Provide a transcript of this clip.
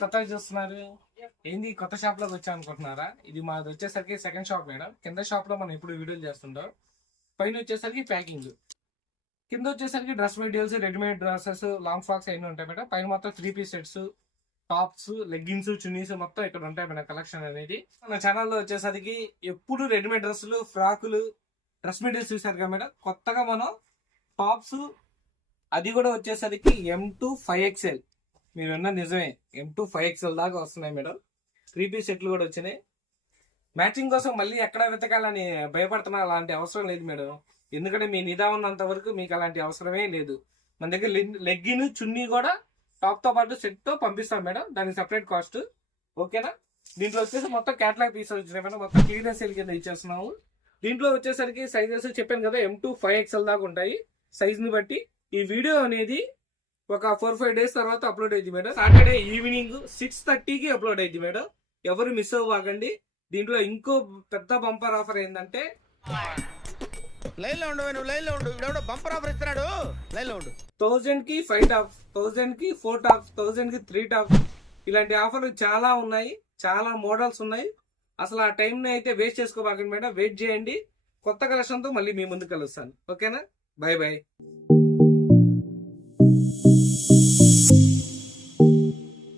కొత్తగా చూస్తున్నారు? ఏంది కొత్త షాప్ లోకి వచ్చా అనుకుంటున్నారా? ఇది మాది వచ్చేసరికి సెకండ్ షాప్ మేడం. కింద షాప్ లో మనం ఇప్పుడు వీడియోలు చేస్తుంటాం. పైన వచ్చేసరికి ప్యాకింగ్, కింద వచ్చేసరికి dress materials, readymade dresses, long frocks అన్ని ఉంటాయి మేడం. పైన మొత్తం 3-piece sets, tops, leggings, chunnis మొత్తం ఇక్కడ ఉంటాయి మేడం. కలెక్షన్ అనేది మన ఛానల్లో వచ్చేసరికి ఎప్పుడు రెడీమేడ్ డ్రెస్సులు, ఫ్రాకులు, డ్రెస్ మెటీరియల్స్ చూసారు కదా మేడం. కొత్తగా మనం టాప్స్, అది కూడా వచ్చేసరికి M2 5XL, మీరు విన్న నిజమే, M2 5XL దాకా వస్తున్నాయి మేడం. 3-piece సెట్లు కూడా వచ్చినాయి. మ్యాచింగ్ కోసం మళ్ళీ ఎక్కడ వెతకాలని భయపడుతున్నా అలాంటి అవసరం లేదు మేడం. ఎందుకంటే మీ నిదా ఉన్నంత వరకు మీకు అలాంటి అవసరమే లేదు. మన దగ్గర లెగ్గిన్, చున్నీ కూడా టాప్ తో పాటు సెట్ తో పంపిస్తాం మేడం. దానికి సపరేట్ కాస్ట్. ఓకేనా? దీంట్లో వచ్చేసి మొత్తం క్యాటలాగ్ పీసెస్ వచ్చినాయి మేడం. మొత్తం క్లియరెన్స్ సేల్ కింద ఇచ్చేస్తున్నాము. దీంట్లో వచ్చేసరికి సైజెస్ చెప్పాను కదా, M2 5XL దాకా ఉంటాయి సైజ్ ని బట్టి. ఈ వీడియో అనేది ఒక 4-5 డేస్ తర్వాత అప్లోడ్ అయింది మేడం. సాటర్డే ఈవినింగ్ 6:30కి అప్లోడ్ అయింది మేడం. ఎవరు మిస్ అవ్వకండి. దీంట్లో ఇంకో పెద్ద బంపర్ ఆఫర్ ఏంటంటే, లైన్ లో ఉండు, నువ్వు లైన్ లో ఉండు. ఇవిడెవడో బంపర్ ఆఫర్ ఇస్తున్నాడు, లైన్ లో ఉండు. 1000 కి 5 టాప్స్, 1000 కి 4 టాప్స్, 1000 కి 3 టాప్స్, ఇలాంటి ఆఫర్లు చాలా ఉన్నాయి. చాలా మోడల్స్ ఉన్నాయి. అసలు ఆ టైం ని అయితే వేస్ట్ చేసుకోబాకండి మేడం. వెయిట్ చేయండి. కొత్త కలెక్షన్ తో మళ్ళీ మీ ముందు కలుస్తాను. ఓకేనా? By by.